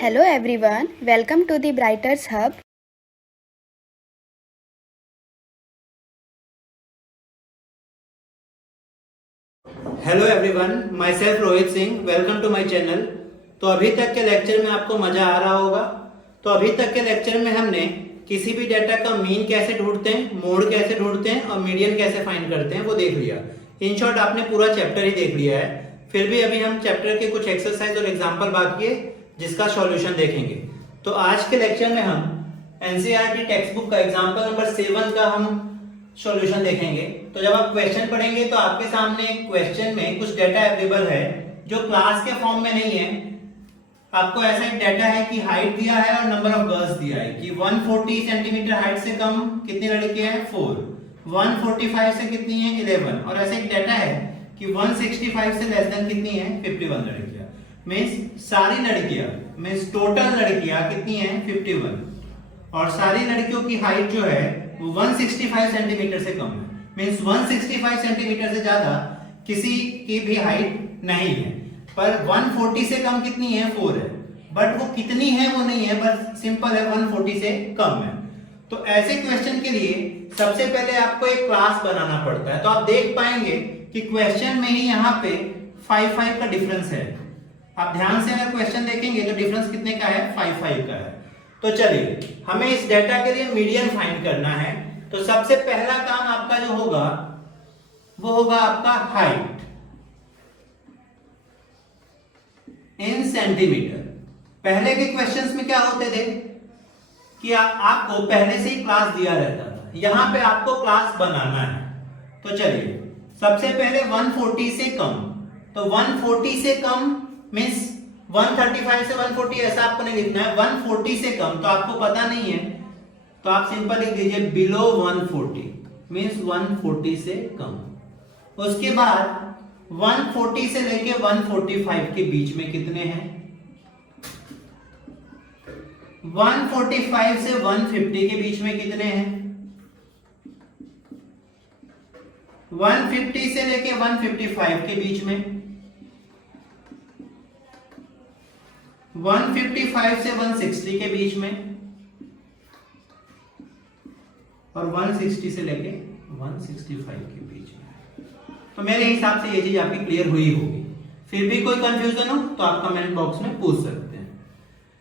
Hello everyone, welcome to the Brighters Hub. Hello everyone, my self Rohit Singh, welcome to my channel. तो अभी तक के lecture में आपको मजा आ रहा होगा। तो अभी तक के लेक्चर में हमने किसी भी डेटा का मीन कैसे ढूंढते हैं, मोड कैसे ढूंढते हैं और मीडियन कैसे फाइंड करते हैं वो देख लिया। इन शॉर्ट आपने पूरा चैप्टर ही देख लिया है। फिर भी अभी हम चैप्टर के कुछ एक्सरसाइज और एग्जाम्पल बाकी है जिसका सॉल्यूशन देखेंगे। तो आज के लेक्चर में हम एनसीईआरटी टेक्स्ट बुक का एग्जाम्पल नंबर 7 का हम सॉल्यूशन देखेंगे। तो जब आप क्वेश्चन पढ़ेंगे तो आपके सामने क्वेश्चन में कुछ डेटा अवेलेबल है जो क्लास के फॉर्म में नहीं है। आपको ऐसा एक डेटा है कि हाइट दिया है और नंबर ऑफ गर्ल्स दिया है कि 140 सेंटीमीटर हाइट से कम कितनी लड़कियां हैं 4, 145 से कितनी है 11 और ऐसा एक डेटा है कि 165 से लेस देन कितनी है 51 लड़कियां। मींस सारी लड़कियां मींस टोटल लड़कियां कितनी है 51 और सारी लड़कियों की हाइट जो है वो 165 सेंटीमीटर से कम है। मींस 165 सेंटीमीटर से ज्यादा किसी की भी हाइट नहीं है, पर 140 से कम कितनी है 4 है, बट वो कितनी है वो नहीं है, बस सिंपल है 140 से कम है। तो ऐसे क्वेश्चन के लिए सबसे पहले आपको एक क्लास बनाना पड़ता है। तो आप देख पाएंगे कि क्वेश्चन में ही यहाँ पे 5 का डिफरेंस है। आप ध्यान से अगर क्वेश्चन देखेंगे तो डिफरेंस कितने का है 5 का है। तो चलिए हमें इस डेटा के लिए मीडियन फाइंड करना है। तो सबसे पहला काम आपका जो होगा वो होगा आपका हाइट इन सेंटीमीटर। पहले के क्वेश्चंस में क्या होते थे कि आपको पहले से ही क्लास दिया रहता था, यहां पे आपको क्लास बनाना है। तो चलिए सबसे पहले 140 से कम, तो 140 से कम मींस 135 से 140 ऐसा आपको नहीं लिखना है। 140 से कम तो आपको पता नहीं है तो आप सिंपल लिख दीजिए बिलो 140 मींस 140 से कम। उसके बाद 140 से लेके 145 के बीच में कितने हैं, 145 से 150 के बीच में कितने हैं, 150 से लेके 155 के बीच में, 155 से 160 के बीच में और 160 से लेके 165 के बीच में। तो मेरे हिसाब से ये चीज आपकी क्लियर हुई होगी। फिर भी कोई कंफ्यूजन हो तो आप कमेंट बॉक्स में पूछ सकते हैं।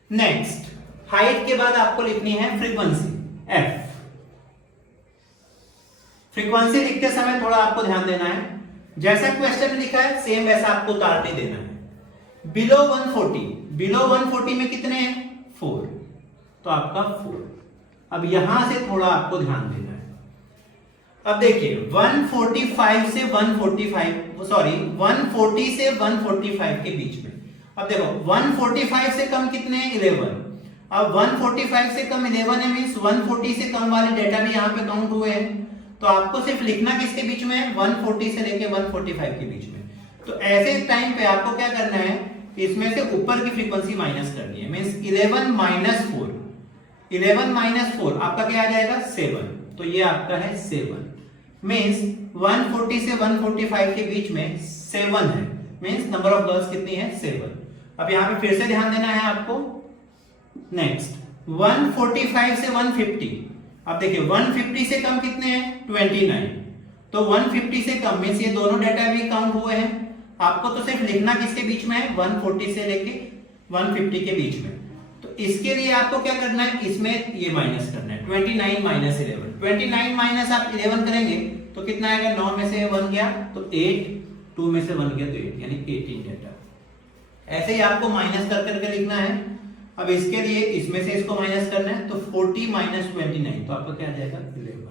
नेक्स्ट, हाइट के बाद आपको लिखनी है फ्रीक्वेंसी एफ। फ्रीक्वेंसी लिखते समय थोड़ा आपको ध्यान देना है, जैसा क्वेश्चन में लिखा है सेम वैसा आपको उतार के देना है। बिलो 140, बिलो 140 में कितने हैं 4, तो आपका 4। अब यहां से थोड़ा आपको ध्यान देना है। अब देखिए 145 से 145 सॉरी 140 से 145 के बीच में। अब देखो 145 से कम कितने हैं 11। अब 145 से कम 11 है मींस 140 से कम वाले डेटा भी यहां पे काउंट हुए हैं। तो आपको सिर्फ लिखना किसके बीच में है 140 से लेके 145 के बीच में। तो ऐसे टाइम पे आपको क्या करना है, इसमें से ऊपर की फ्रीक्वेंसी माइनस करनी है। मींस 11 माइनस 4, 11 माइनस 4 आपका क्या आ जाएगा 7। तो ये आपका है 7 मींस 140 से 145 के बीच में 7 है। मींस नंबर ऑफ गर्ल्स कितनी है 7। अब यहां पे फिर से ध्यान देना है आपको। नेक्स्ट 145 से 150। अब देखिए 150 से कम कितने हैं 29। तो 150 से कम मींस ये दोनों डेटा भी काउंट हुए हैं। आपको तो सिर्फ लिखना किसके बीच में है 140 से लेके 150 के बीच में। तो इसके लिए आपको क्या करना है, इसमें ये माइनस करना है 29 माइनस 11। 29 माइनस आप 11 करेंगे तो कितना आएगा, 9 में से 1 गया तो 8, 2 में से 1 गया तो 8 यानी 18 डेटा। ऐसे ही आपको माइनस कर करके लिखना है। अब इसके लिए इसमें से इसको माइनस करना है तो 40 माइनस 29 तो आपका क्या आ जाएगा 11।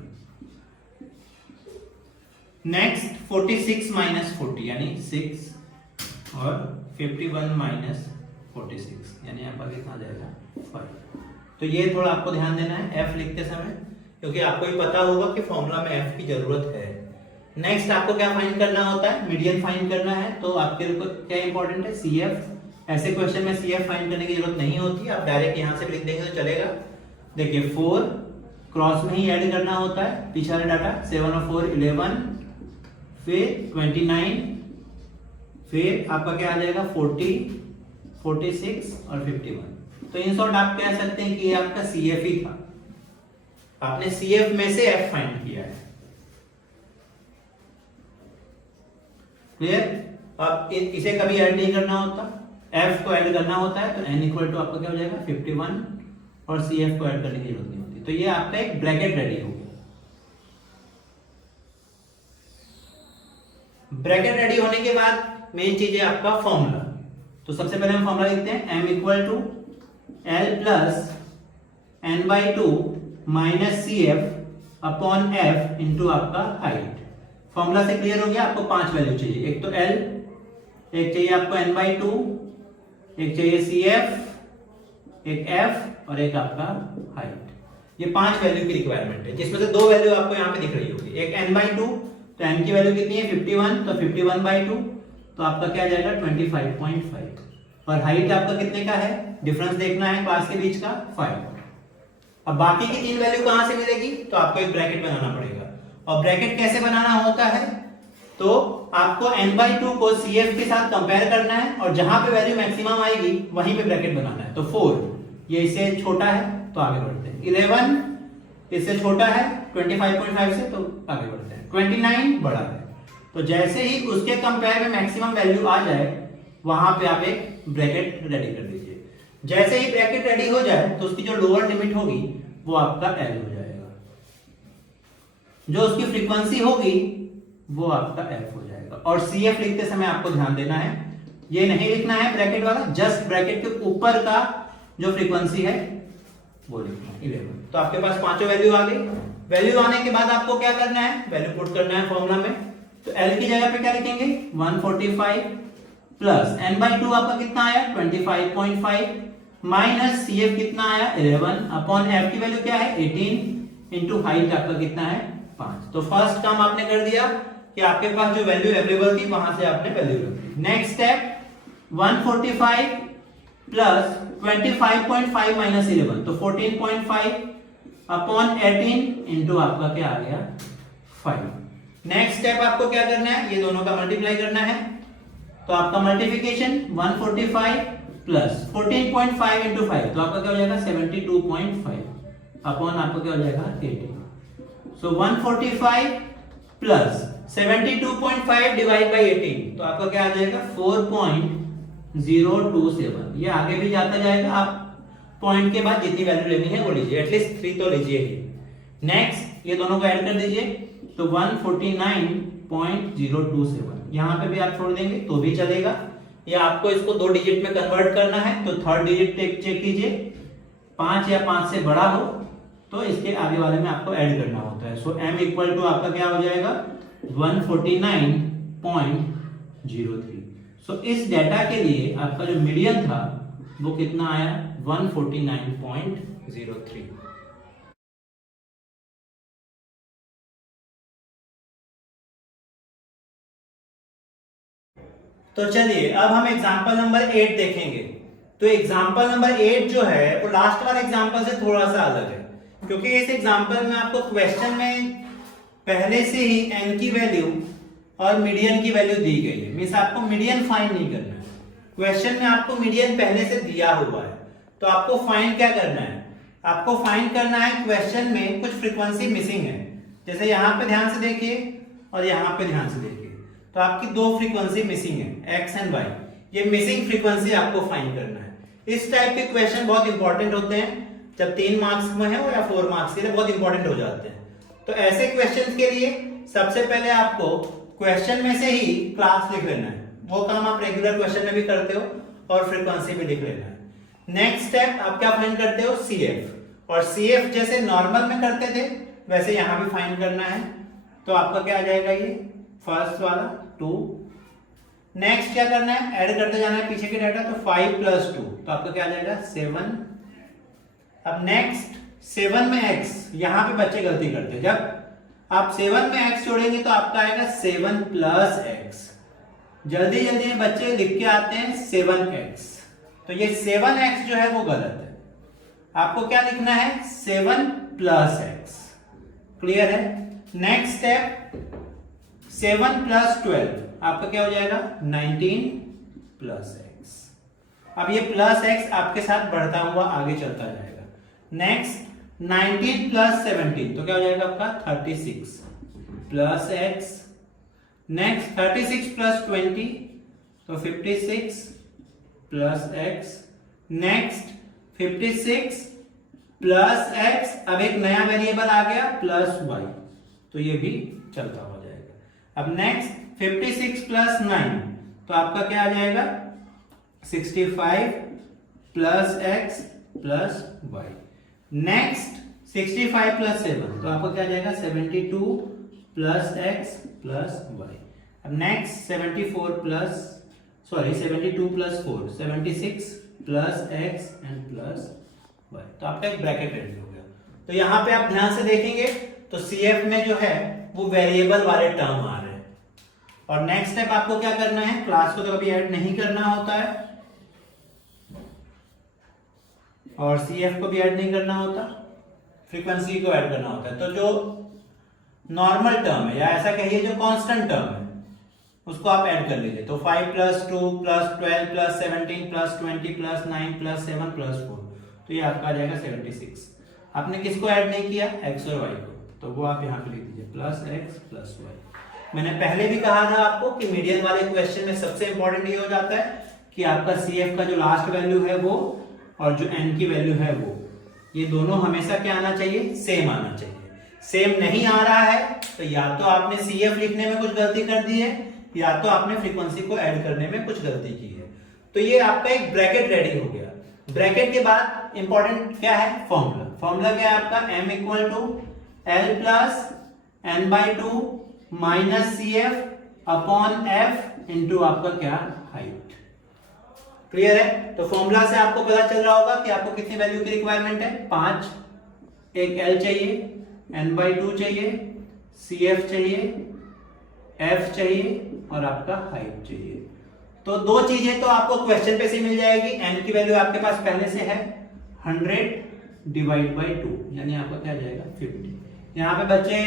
नेक्स्ट 46 माइनस 40 यानी 6 और 51 माइनस 46 यानी आपका कितना आ जाएगा 5। तो ये थोड़ा आपको ध्यान देना है f लिखते समय, क्योंकि आपको ये पता होगा कि फॉर्मूला में f की जरूरत है। नेक्स्ट आपको क्या फाइंड करना होता है, मीडियन फाइंड करना है। तो आपके लिए क्या इंपॉर्टेंट है CF। ऐसे क्वेश्चन में CF फाइंड करने की जरूरत नहीं होती, आप डायरेक्ट यहां से भी लिख देंगे तो चलेगा। देखिए 4 क्रॉस में ही ऐड करना होता है पीछे वाला डाटा, 7 और 4 11, फिर 29, फिर आपका क्या आ जाएगा 40, 46 और 51। तो इन शॉर्ट आप कह सकते हैं कि ये आपका CF ही था, आपने CF में से F फाइंड किया है। क्लियर? अब इसे कभी ऐड नहीं करना होता, F को ऐड करना होता है, तो n इक्वल टू आपका क्या हो जाएगा 51 और CF को ऐड करने की जरूरत नहीं होती। तो ये आपका एक ब्रैकेट रेडी हो गया। ब्रैकेट रेडी होने के बाद मेन चीज है आपका फॉर्मूला। तो सबसे पहले हम फॉर्मूला लिखते हैं, m equal to L plus n/2 minus CF upon F into आपका हाइट। फॉर्मूला से क्लियर हो गया? आपको 5 वैल्यू चाहिए, एक तो L, एक चाहिए आपको n/2, एक चाहिए CF, एक F और एक आपका हाइट। ये 5 वैल्यू की रिक्वायरमेंट है, जिसमें से 2 वैल्यू आपको यहाँ पे दिख रही होगी। एक n/2, तो n की वैल्यू कितनी है 51, तो 51/2 तो आपका क्या आ जाएगा 25.5। और हाइट आपका कितने का है, डिफरेंस देखना है क्लास के बीच का 5। अब बाकी की 3 वैल्यू कहां से मिलेगी, तो आपको एक ब्रैकेट बनाना पड़ेगा। और ब्रैकेट कैसे बनाना होता है, तो आपको n/2 को CF के साथ कंपेयर करना है और जहां पे वैल्यू मैक्सिमम आएगी वहीं पे ब्रैकेट बनाना है। तो 4 ये इससे छोटा है तो आगे बढ़ते हैं, 11 इससे छोटा है 25.5 से तो आगे बढ़ते हैं, 29 बड़ा है। तो जैसे ही उसके कंपेयर में मैक्सिमम वैल्यू आ जाए वहां पे आप एक ब्रैकेट रेडी कर दीजिए। जैसे ही ब्रैकेट रेडी हो जाए तो उसकी जो लोअर लिमिट होगी वो आपका L हो जाएगा, जो उसकी फ्रीक्वेंसी होगी वो आपका F हो जाएगा। और CF लिखते समय आपको ध्यान देना है, ये नहीं लिखना है ब्रैकेट वाला, जस्ट ब्रैकेट के ऊपर का जो फ्रीक्वेंसी है वो लिखना है 11। तो आपके पास पांचों वैल्यू आ गई। वैल्यू आने के बाद आपको क्या करना है, वैल्यू पुट करना है फॉर्मूला में। तो L की जगह पे क्या लिखेंगे 145 प्लस n/2 आपका कितना आया 25.5 माइनस CF कितना आया 11 अपॉन F की वैल्यू क्या है 18 इंटू हाइट आपका कितना है 5। तो फर्स्ट काम आपने कर दिया कि आपके पास जो वैल्यू अवेलेबल थी वहां से आपने वैल्यू रख दी। नेक्स्ट स्टेप 145 प्लस 25.5 माइनस 11 तो 14.5 अपॉन 18 इंटू आपका क्या आ गया 5। नेक्स्ट स्टेप आपको क्या करना है, ये दोनों का मल्टीप्लाई करना है। तो आपका मल्टीप्लिकेशन 145 प्लस 14.5 इंटू 5 तो आपका क्या हो जाएगा 72.5 अपॉन आपका क्या हो जाएगा 18। सो 145 प्लस 72.5 डिवाइड बाई 18 तो आपका क्या आ जाएगा 4.027। ये आगे भी जाता जाएगा, आप पॉइंट के बाद जितनी वैल्यू लेनी है वो लीजिए, एटलीस्ट 3 तो लीजिए ही। नेक्स्ट ये दोनों को ऐड कर दीजिए तो 149.027। यहां पे भी आप छोड़ देंगे तो भी चलेगा, या आपको इसको 2 डिजिट में कन्वर्ट करना है तो थर्ड डिजिट चेक कीजिए, 5 या 5 से बड़ा हो तो इसके आगे वाले में आपको ऐड करना होता है। सो m इक्वल टू आपका क्या हो जाएगा 149.03। सो इस डेटा के लिए आपका जो मीडियन था वो कितना आया 149.03। तो चलिए अब हम एग्जांपल नंबर 8 देखेंगे। तो एग्जांपल नंबर 8 जो है वो लास्ट वाले एग्जांपल से थोड़ा सा अलग है, क्योंकि इस एग्जांपल में आपको क्वेश्चन में पहले से ही n की वैल्यू और मीडियन की वैल्यू दी गई है, मींस आपको मीडियन फाइंड नहीं करना है। क्वेश्चन में आपको मीडियन पहले से दिया हुआ है, तो आपको फाइंड क्या करना है, आपको फाइंड करना है क्वेश्चन में कुछ फ्रीक्वेंसी मिसिंग है। जैसे यहाँ पे ध्यान से देखिए और यहाँ पे ध्यान से देखिए, तो आपकी 2 फ्रीक्वेंसी मिसिंग है x एंड y। ये मिसिंग फ्रीक्वेंसी आपको फाइंड करना है। इस टाइप के क्वेश्चन बहुत इंपॉर्टेंट होते हैं, जब 3 मार्क्स में है या 4 मार्क्स के लिए बहुत इंपॉर्टेंट हो जाते हैं। तो ऐसे क्वेश्चन के लिए सबसे पहले आपको क्वेश्चन में से ही क्लास लिख लेना है, वो काम आप रेगुलर क्वेश्चन में भी करते हो, और फ्रीक्वेंसी भी लिख लेना है। नेक्स्ट स्टेप आप क्या फाइंड करते हो CF, और CF जैसे नॉर्मल में करते थे वैसे यहां भी फाइंड करना है। तो आपका क्या आ जाएगा ये फर्स्ट वाला 2। नेक्स्ट क्या करना है, ऐड करते जाना है पीछे के डाटा, तो 5 प्लस 2 तो आपका क्या आ जाएगा 7। अब नेक्स्ट 7 में x, यहां पे बच्चे गलती करते हैं, जब आप 7 में x जोड़ेंगे तो आपका आएगा 7 प्लस x। जल्दी जल्दी में बच्चे लिख के आते हैं 7x, तो ये 7x जो है वो गलत है, आपको क्या लिखना है 7 प्लस x। क्लियर है? नेक्स्ट स्टेप 7 प्लस 12 आपका क्या हो जाएगा 19 प्लस x। अब ये प्लस एक्स आपके साथ बढ़ता हुआ आगे चलता जाएगा। नेक्स्ट 19 प्लस 17 तो क्या हो जाएगा आपका 36 प्लस एक्स। नेक्स्ट 36 प्लस 20 तो 56 plus x. Next 56 plus x, अब एक नया वेरिएबल आ गया प्लस वाई, तो ये भी चलता हो जाएगा। अब नेक्स्ट 56 प्लस 9 तो आपका क्या आ जाएगा 65 plus x plus y. Next 65 plus 7 तो आपका क्या आ जाएगा 72 प्लस एक्स प्लस वाई। अब next 72 plus 4 76 plus x and plus y. तो आपका एक ब्रैकेट रेडी हो गया। तो यहां पे आप ध्यान से देखेंगे तो CF में जो है वो वेरिएबल वाले टर्म आ रहे हैं। और नेक्स्ट स्टेप आपको क्या करना है, क्लास को तो कभी ऐड नहीं करना होता है और CF को भी ऐड नहीं करना होता, फ्रीक्वेंसी को ऐड करना होता है। तो जो नॉर्मल टर्म है या ऐसा कहिए जो कांस्टेंट टर्म है उसको आप ऐड कर लीजिए। तो 5 plus 2 plus 12 plus 17 plus 20 plus 9 plus 7 plus 4 तो ये आपका आ जाएगा 76। आपने किसको ऐड नहीं किया, एक्स और वाई को, तो वो आप यहाँ पे लिख दीजिए प्लस एक्स प्लस वाई। मैंने पहले भी कहा था आपको कि मीडियन वाले क्वेश्चन में सबसे इंपॉर्टेंट ये हो जाता है कि आपका CF का जो लास्ट वैल्यू है वो और जो n की वैल्यू है वो, ये दोनों हमेशा क्या आना चाहिए, सेम आना चाहिए। सेम नहीं आ रहा है तो या तो आपने CF लिखने में कुछ गलती कर दी है या तो आपने फ्रीक्वेंसी को ऐड करने में कुछ गलती की है। तो ये आपका एक ब्रैकेट रेडी हो गया। ब्रैकेट के बाद इंपॉर्टेंट क्या है, फॉर्मूला। फॉर्मूला क्या है आपका, m equal to L plus n/2 minus CF upon F into आपका क्या, हाइट। क्लियर है। तो फॉर्मूला से आपको पता चल रहा होगा कि आपको कितनी वैल्यू की रिक्वायरमेंट है, 5, एक L चाहिए, n/2 चाहिए, CF चाहिए, F चाहिए और आपका हाइट चाहिए। तो दो चीजें तो आपको क्वेश्चन पे से मिल जाएगी। n की वैल्यू आपके पास पहले से है 100 डिवाइड बाई 2 यानी आपका क्या जाएगा 50। यहाँ पे बच्चे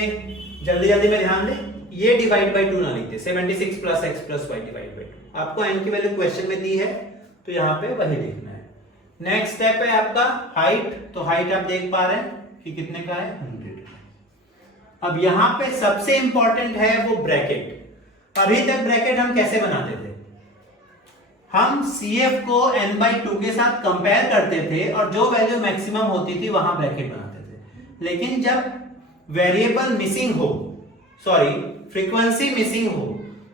जल्दी जल्दी में ध्यान दें, ये डिवाइड बाई 2 ना लिखते, 76 plus x plus y divide by 2। आपको n की वैल्यू क्वेश्चन में दी है तो यहाँ पे वही लिखना है। नेक्स्ट स्टेप है आपका हाइट। तो हाइट आप देख पा रहे हैं कि कितने का है, 100। अब यहाँ पे सबसे इंपॉर्टेंट है वो ब्रैकेट। अभी तक ब्रैकेट हम कैसे बनाते थे, हम CF को n/2 के साथ कंपेयर करते थे और जो वैल्यू मैक्सिमम होती थी वहां ब्रैकेट बनाते थे। लेकिन जब वेरिएबल मिसिंग हो, फ्रीक्वेंसी मिसिंग हो,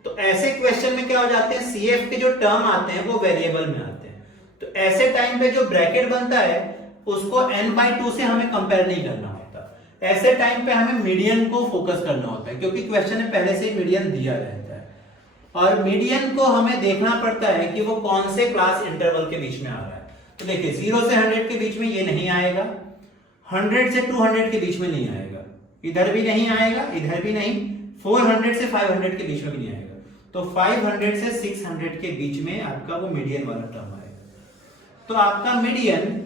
तो ऐसे क्वेश्चन में क्या हो जाते हैं, CF के जो टर्म आते हैं वो वेरिएबल में आते हैं। तो ऐसे टाइम पे जो ब्रैकेट बनता है उसको n/2 से हमें कंपेयर नहीं करना होता। ऐसे टाइम पे हमें मीडियन को फोकस करना होता है क्योंकि क्वेश्चन में पहले से ही मीडियन दिया रहता है और मीडियन को हमें देखना पड़ता है कि वो कौन से क्लास इंटरवल के बीच में आ रहा है। तो देखिए 0 से 100 के बीच में ये नहीं आएगा, 100 से 200 के बीच में नहीं आएगा, इधर भी नहीं आएगा, इधर भी नहीं, 400 से 500 के बीच में भी नहीं आएगा। तो 500 से 600 के बीच में आपका वो मीडियन वाला टर्म आएगा। तो आपका मीडियन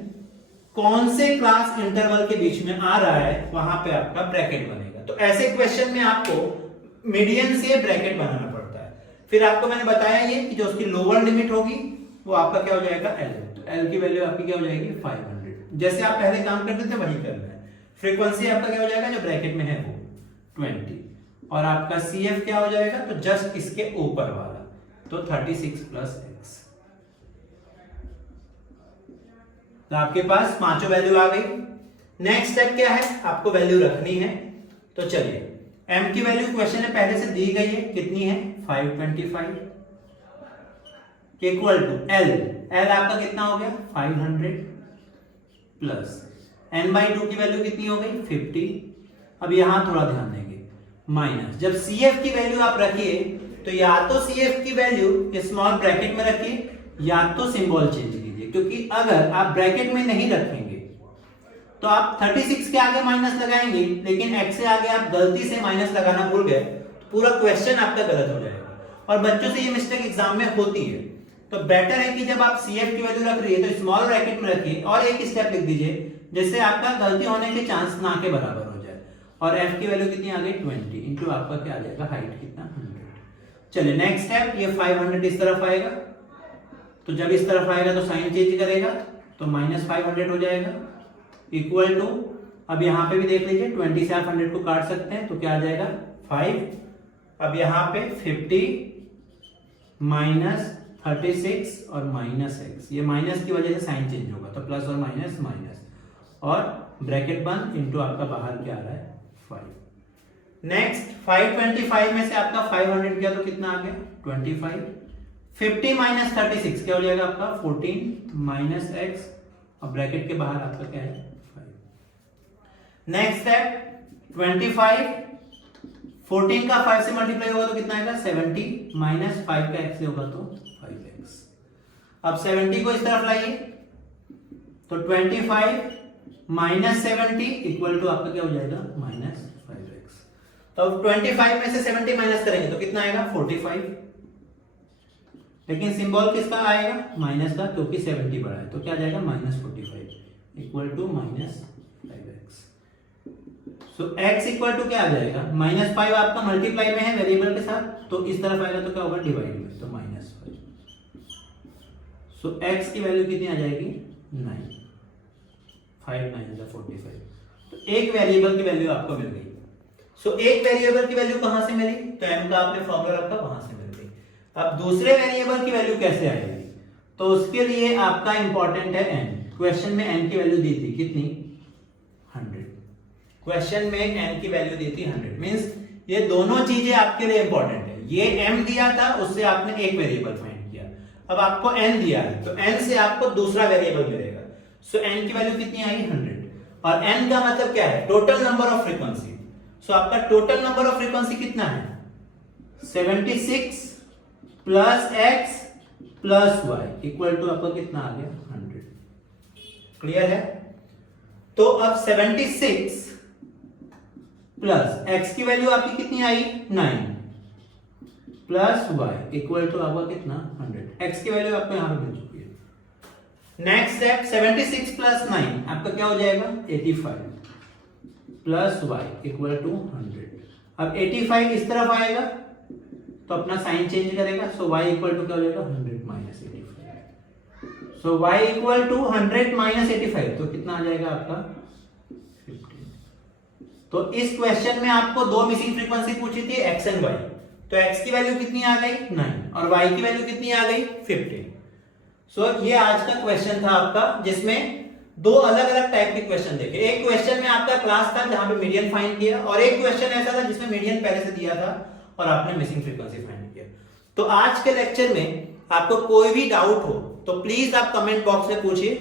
कौन से क्लास इंटरवल के बीच में आ रहा है वहां पे आपका ब्रैकेट बनेगा। तो ऐसे क्वेश्चन में आपको मीडियन से ब्रैकेट बनाना पड़ता है। फिर आपको मैंने बताया ये कि जो उसकी लोअर लिमिट होगी वो आपका क्या हो जाएगा, L। तो L की वैल्यू आपकी क्या हो जाएगी 500। जैसे आप पहले काम करते थे वही करना है। फ्रीक्वेंसी आपका क्या हो जाएगा, जो ब्रैकेट में है वो 20 और आपका CF क्या हो जाएगा, तो जस्ट इसके ऊपर वाला, तो 36 प्लस एक्स। तो आपके पास पांचों वैल्यू आ गई। नेक्स्ट स्टेप क्या है, आपको वैल्यू रखनी है। तो चलिए m की वैल्यू क्वेश्चन में पहले से दी गई है, कितनी है 525 इक्वल टू L आपका कितना हो गया 500 प्लस n/2 की वैल्यू कितनी हो गई 50। अब यहां थोड़ा ध्यान देंगे, माइनस जब CF की वैल्यू आप रखिए तो या तो CF की वैल्यू स्मॉल ब्रैकेट में रखिए या तो सिंबल चेंज कीजिए, क्योंकि अगर आप ब्रैकेट में नहीं रखेंगे तो आप 36 के आगे माइनस लगाएंगे लेकिन x से आगे आप गलती से माइनस लगाना भूल गए तो पूरा क्वेश्चन आपका गलत हो जाएगा। और बच्चों से ये मिस्टेक एग्जाम में होती है। तो बेटर है कि जब आप CF की वैल्यू रख रही है तो स्मॉल ब्रैकेट में रखिए और एक स्टेप लिख दीजिए जिससे आपका गलती होने के चांस ना के बराबर हो जाए। और f की वैल्यू कितनी आ गई 20 इंटू आपका क्या आ जाएगा हाइट कितना 100। चलिए नेक्स्ट स्टेप, ये 500 इस तरफ आएगा तो जब इस तरफ आएगा तो साइन चेंज करेगा, तो -500 हो जाएगा, इक्वल टू, अब यहाँ पे भी देख लीजिए 20 से आप 100 को काट सकते हैं, तो क्या आ जाएगा 5। अब यहाँ पे 50 -36 और -x, ये माइनस की वजह से साइन चेंज होगा, तो प्लस और माइनस माइनस, और ब्रैकेट बंद इनटू आपका बाहर क्या आ रहा है 5। नेक्स्ट 525 में से आपका 500 गया तो कितना आ गया 25। 50 -36 क्या हो जाएगा आपका 14 -x, और ब्रैकेट के बाहर आपका क्या है 5। नेक्स्ट स्टेप 25, 14 का 5 से मल्टीप्लाई होगा तो कितना आएगा 70, -5 का x से होगा तो 5x। अब 70 को इस तरफ लाइए, तो 25 -70 इक्वल टू आपका क्या हो जाएगा -5x। तो अब 25 में से 70 माइनस करेंगे तो कितना आएगा 45, लेकिन सिंबल किसका आएगा माइनस का, क्योंकि 70 बड़ा है, तो क्या आ जाएगा -45 equal to -5x। So x equal to क्या आ जाएगा -5, आपका मल्टीप्लाई में है वेरिएबल के साथ, तो इस तरफ आएगा तो क्या होगा डिवाइड में, तो -5। सो x की वैल्यू कितनी आ जाएगी 9, 5 9 45। तो एक वेरिएबल की वैल्यू आपको मिल गई। सो एक वेरिएबल की वैल्यू कहां से मिली, तो m का आपने फॉर्मूला रखा वहां से मिल गई। अब दूसरे वेरिएबल की वैल्यू कैसे आएगी, तो उसके लिए आपका इंपॉर्टेंट है n। क्वेश्चन में n की वैल्यू दी थी कितनी 100, क्वेश्चन में n की वैल्यू दी थी 100, मींस ये दोनों चीजें आपके लिए इंपॉर्टेंट है। ये m दिया था, उससे आपने एक वेरिएबल फाइंड किया, अब आपको n दिया है, तो n से आपको दूसरा वेरिएबल मिलेगा। सो n की वैल्यू कितनी आई 100, और n का मतलब क्या है total number of frequency. So आपका टोटल नंबर ऑफ फ्रीक्वेंसी कितना है 76 plus x plus y equal to आपका कितना आ गया 100। क्लियर है? तो अब 76 प्लस x की वैल्यू आपकी कितनी आई 9 प्लस y इक्वल टू आपका कितना 100। x की वैल्यू आपको यहां पे मिल चुकी है। नेक्स्ट स्टेप 76 प्लस 9 आपका क्या हो जाएगा 85 प्लस y इक्वल टू 100। अब 85 इस तरफ आएगा तो अपना साइन चेंज करेगा, सो y इक्वल टू क्या हो जाएगा 100 minus 85। So y equal to 100 minus 85, तो कितना आ जाएगा आपका 15। तो इस क्वेश्चन में आपको दो मिसिंग फ्रीक्वेंसी पूछी थी x एंड y, तो x की वैल्यू कितनी आ गई 9 और y की वैल्यू कितनी आ गई 15। सो ये आज का क्वेश्चन था आपका, जिसमें दो अलग अलग टाइप के क्वेश्चन देखे। एक क्वेश्चन में आपका क्लास था जहां पे मीडियन फाइंड किया, और एक क्वेश्चन ऐसा था जिसमें मीडियन पहले से दिया था और आपने मिसिंग फ्रीक्वेंसी फाइंड किया। तो आज के लेक्चर में आपको कोई भी डाउट हो तो प्लीज आप कमेंट बॉक्स में पूछिए,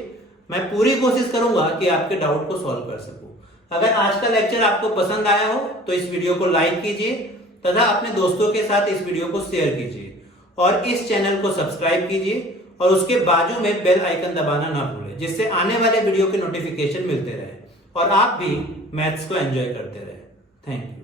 मैं पूरी कोशिश करूंगा कि आपके डाउट को सॉल्व कर सकूं। अगर आज का लेक्चर आपको पसंद आया हो तो इस वीडियो को लाइक कीजिए तथा अपने दोस्तों के साथ इस वीडियो को शेयर कीजिए, और इस चैनल को सब्सक्राइब कीजिए, और उसके बाजू में बेल आइकन दबाना ना भूलें, जिससे आने वाले वीडियो के नोटिफिकेशन मिलते रहे और आप भी मैथ्स को एंजॉय करते रहे। Thank you.